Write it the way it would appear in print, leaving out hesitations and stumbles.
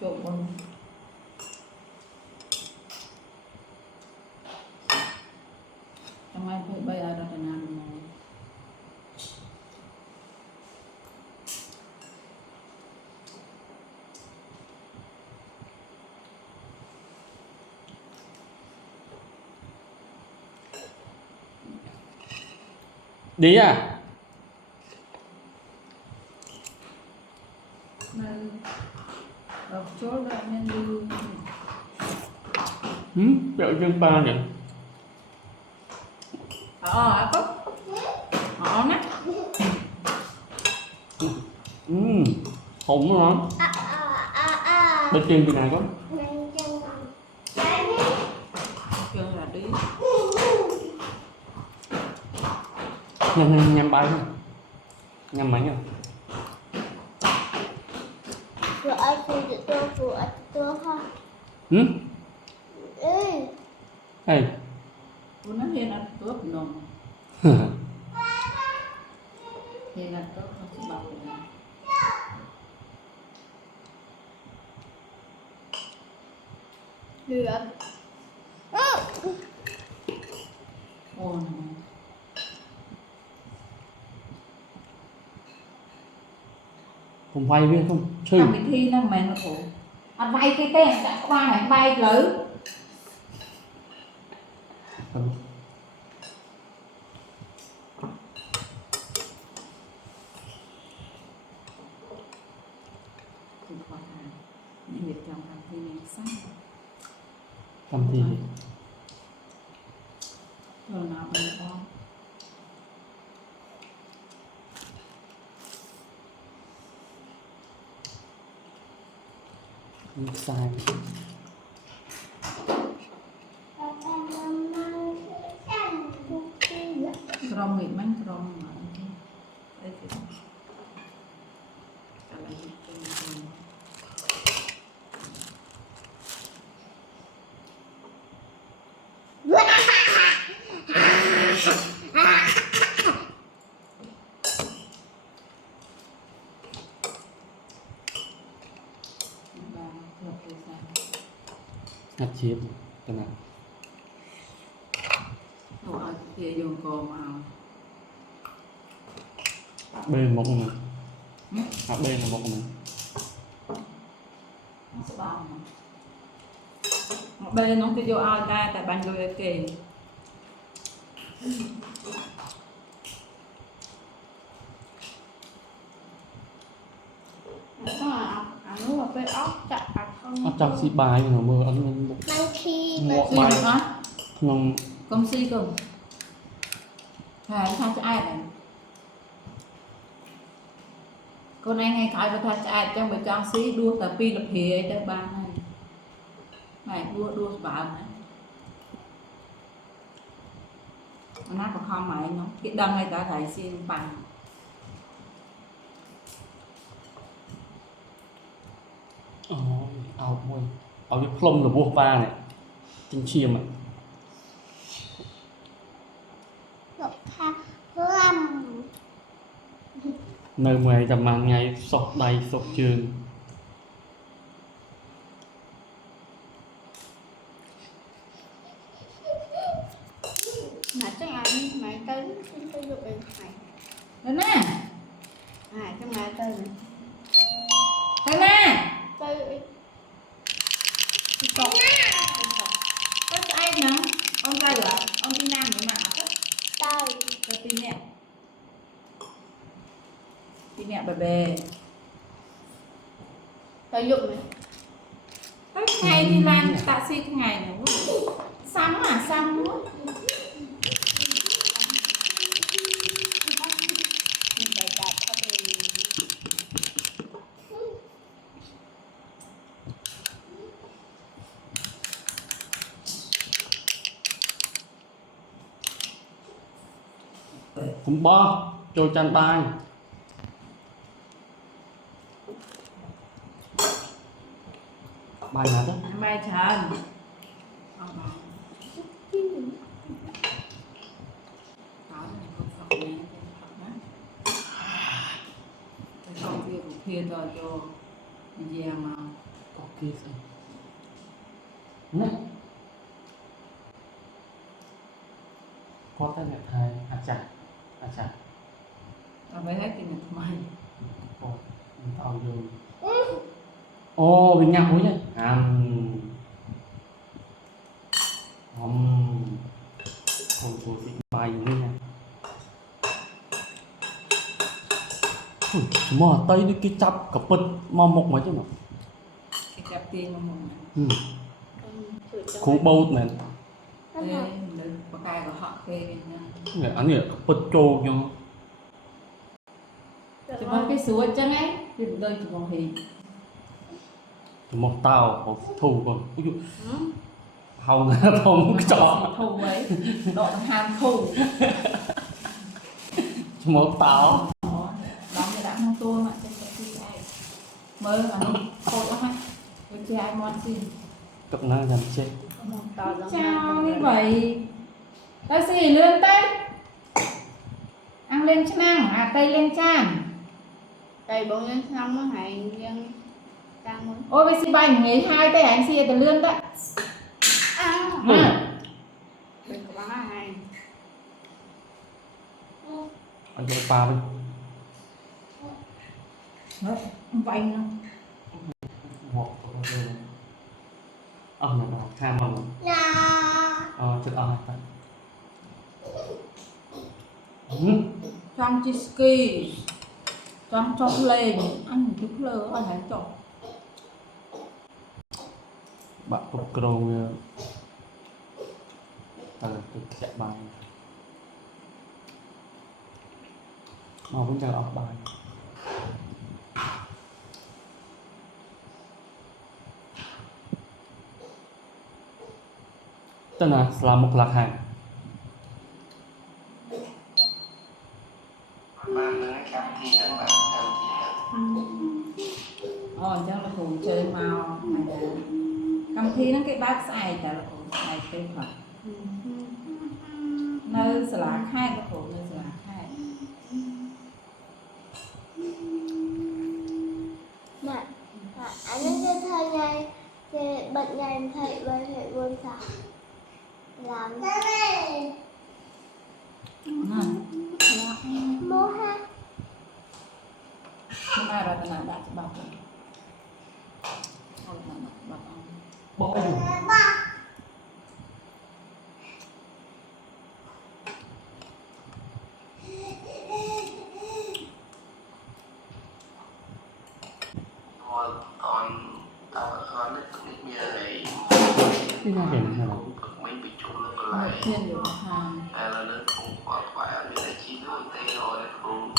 trộn con trong ai phải bay ở đó là nào mà đi à nên ở chỗ đó nên đi kẹo chân ba nhỉ có họ nè hùng lắm bên trên thì này có chân là đi nhâm bay nhâm mấy nhỉ Rồi ai phụ tôi ha. Ê cô nói hiện là tốt nồng hiện là tốt không chỉ bảo là Được. ồn không vay biết không chơi làm bị thi nó mày nó khổ anh vay cái tên đã qua này bay lử những việc trong làm thi này sai làm gì rồi nào mình con sai rong nghỉ măng rong mà đây thì cả là gì ngắt chiếc cái nào đồ ở kia dùng cồn vào bên một mình bên là một mình nó sẽ bao mà bên nó cái vô ai ra tại ban vô kì Nó là cái ốc chặt không. ốc trong xi bài mà mưa ấn lên bụng Mang khi ngọ si bài được hả ngon công si cùng thay cho ai này con anh hay thay với thay cho ai trong bài trang sĩ đua tập pi lập hề tới ba này này đua bà này nó còn không mày nó cái đăng này ta thấy xin bằng ao môi ao cái plum là vua ba này tinh chiêm à Ngọc tha lâm. nơi ngoài tầm màn ngày sọc đầy sọc trường Mà chắc ai mày tới được em mày. đấy nè À cái mày tới này. đấy nè Tới có ai nữa ông trai rồi ông đi nam nữa mà tới. cho tí mẹ bè bè Tới dụng này. tới ngày đi làm taxi cái ngày nữa xăm nữa cũng bo cho chăn tay bài nào đó mai trần công việc của kia rồi cho Gì mà có kia sao nè có tay mẹ thầy à chà tao phải hết cái này mày ôi mình tao rồi ô bên nhau nhá không có gì bài như này mà tay đi cái chắp cặp bật mà một mấy chứ mà cái cặp tiền mà mùng cú bầu này ê được bà cài của họ kê nha nghĩa anh nghĩa cặp bật trâu nhưng chỉ có cái suối chẳng ấy thì tôi chỉ còn thì một tàu một thù còn ví dụ hầu là không cái trò thù ấy độ thằng ham thù một tàu đó cái đã không tua mà trên cái gì ai mơ mà nó khổ quá ha với chị ai món gì cặp năng làm chết chào như vậy ta xì lên tay ăn lên chân ăn tay lên chan đây bọn nhân xong nó hay dân đang muốn ôi với xì bánh ấy hai tay anh xì từ lươn đấy bên của bác hay anh cho ba bên đấy vậy nó một này là tham mà chật này ta trong chiski trong chọc lên ăn một chút lơ ở hàng chọc bạn cục cầu tôi chạy bài mà vẫn chờ học bài tên là một lạc hàng chắc là cùng chơi màu này là cầm thi nó cái bát xài chả là cùng xài cây phật nơi sả lá khai cái khổ nơi sả lá khai mẹ anh ấy cho thầy này thì bận ngày thầy và thầy buồn sao làm mua ha hôm nay là tao đã bọc rồi bỏ cái gì cái nhà đèn này là thiên được hàng là lên cũng có phải là để chi đôi tay rồi cũng